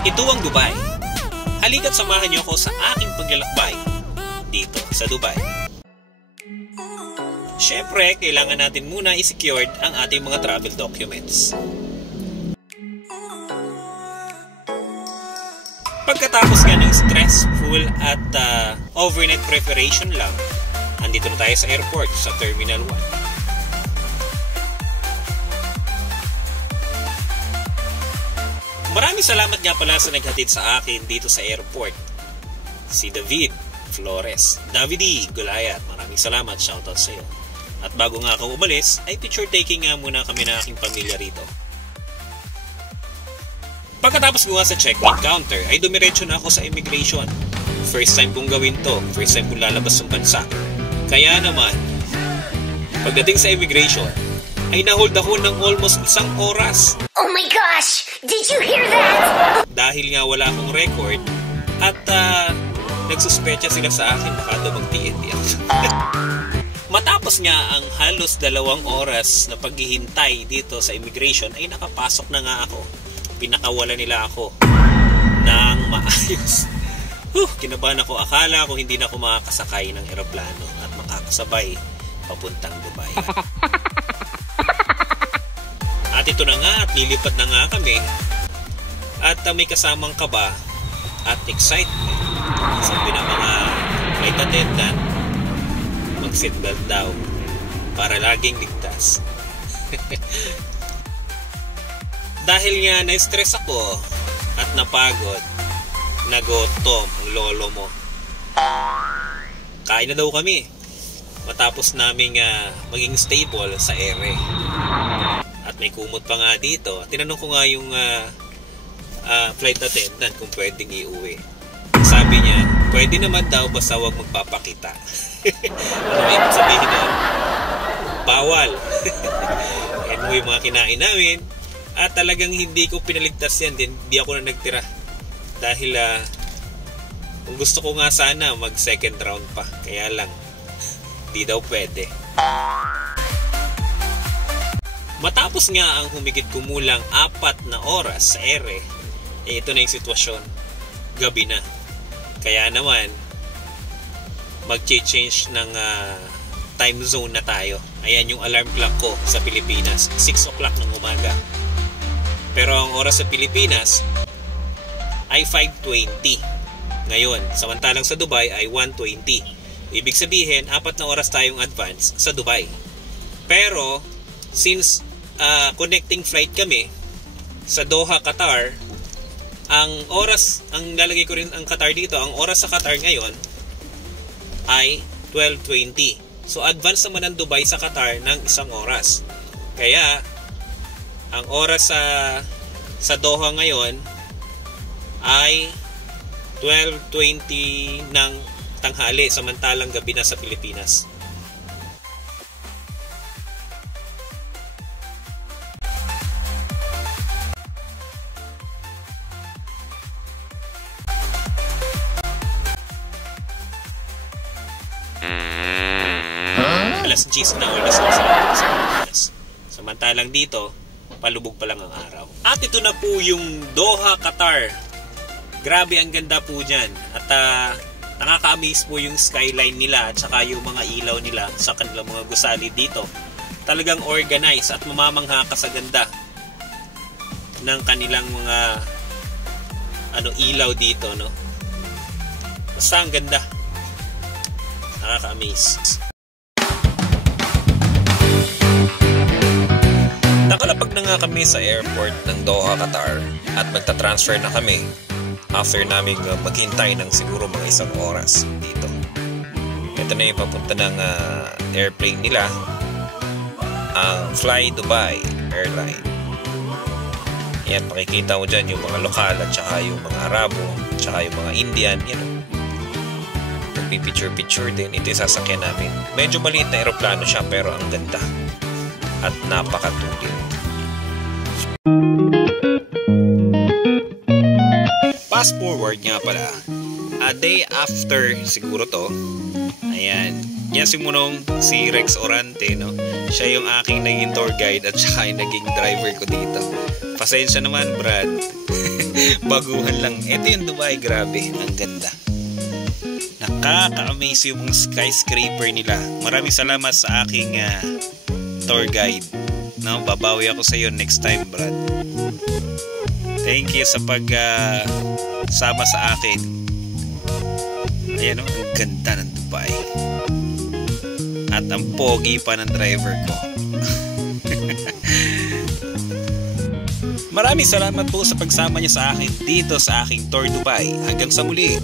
Ito ang Dubai. Halika't samahan niyo ako sa aking paglalakbay dito sa Dubai. Syempre, kailangan natin muna i-secured ang ating mga travel documents. Pagkatapos nga ng stressful at overnight preparation lang, andito na tayo sa airport sa Terminal 1. Maraming salamat nga pala sa naghatid sa akin dito sa airport. Si David Flores. Davidi Gulayat, maraming salamat. Shoutout sa iyo. At bago nga ako umalis, ay picture taking nga muna kami na aking pamilya rito. Pagkatapos ko nga sa check-in counter, ay dumiretso na ako sa immigration. First time kong gawin to. First time kong lalabas ng bansa. Kaya naman, pagdating sa immigration, ay nahold ako ng almost 1 oras. Oh my gosh! Did you hear that? Dahil nga wala akong record at nagsuspecha sila sa akin baka daw mag-TNT ako. Matapos nga ang halos 2 oras na paghihintay dito sa immigration ay nakapasok na nga ako. Pinakawala nila ako ng maayos. Kinabahan ako. Akala ko hindi na ako makakasakay ng eroplano at makakasabay papuntang Dubai. At ito na nga at lilipad na nga kami. At may kasamang kaba at excitement. Sabi ng mga flight attendant, mag-seatbelt daw para laging ligtas. Dahil nga na-stress ako at napagod, nagutom ang lolo mo. Kain na daw kami matapos naming maging stable sa ere. At may kumot pa nga dito. Tinanong ko nga yung flight attendant kung pwedeng iuwi. Sabi niya, pwede naman daw basta huwag magpapakita. Ano may sabihin na? Bawal. Yan mo yung mga kinain namin. At talagang hindi ko pinaligtas yan. Hindi ako na nagtira. Dahil kung gusto ko nga sana mag second round pa. Kaya lang, di daw pwede. Matapos nga ang humigit kumulang 4 na oras sa ere, ito na yung sitwasyon. Gabi na. Kaya naman, mag-change ng time zone na tayo. Ayan yung alarm clock ko sa Pilipinas. 6 o'clock ng umaga. Pero ang oras sa Pilipinas ay 5:20. Ngayon, samantalang sa Dubai ay 1:20. Ibig sabihin, 4 na oras tayong advance sa Dubai. Pero, since connecting flight kami sa Doha, Qatar, ang oras, ang lalagay ko rin ang Qatar dito, ang oras sa Qatar ngayon ay 12:20. So advance naman ang Dubai sa Qatar ng 1 oras. Kaya ang oras sa Doha ngayon ay 12:20 ng tanghali, samantalang gabi na sa Pilipinas. Alas 10 na oras na sa Pilipinas. Samantalang dito, palubog pa lang ang araw. At ito na po yung Doha, Qatar. Grabe, ang ganda po dyan. At nakaka-amaze po yung skyline nila at saka yung mga ilaw nila sa kanilang mga gusali dito. Talagang organized at mamamangha ka sa ganda ng kanilang mga ilaw dito, no? Basta ang ganda. Nakaka-amaze. Nakalapag na nga kami sa airport ng Doha, Qatar at magta-transfer na kami after namin maghintay ng siguro mga 1 oras dito. Ito na yung papunta ng airplane nila, ang Fly Dubai Airline. Yan, makikita mo dyan yung mga lokal at saka yung mga Arabo at saka yung mga Indian. Yan, picture din. Ito yung sasakyan namin. Medyo maliit na aeroplano siya pero ang ganda at napakatulid. Fast forward nga pala, a day after siguro to, ayan, yan si Rex Orante, no? Siya yung aking naging tour guide at saka yung naging driver ko dito. Pasensya naman, Brad. Baguhan lang. Ito yung Dubai, grabe. Ang ganda. Nakaka-amaze yung mga skyscraper nila. Maraming salamat sa aking tour guide. No, babawi ako sa iyo next time, Brad. Thank you sa sama sa akin. Ayan, ang ganda ng Dubai. At ang pogi pa ng driver ko. Maraming salamat po sa pagsama niyo sa akin dito sa aking Tour Dubai. Hanggang sa muli.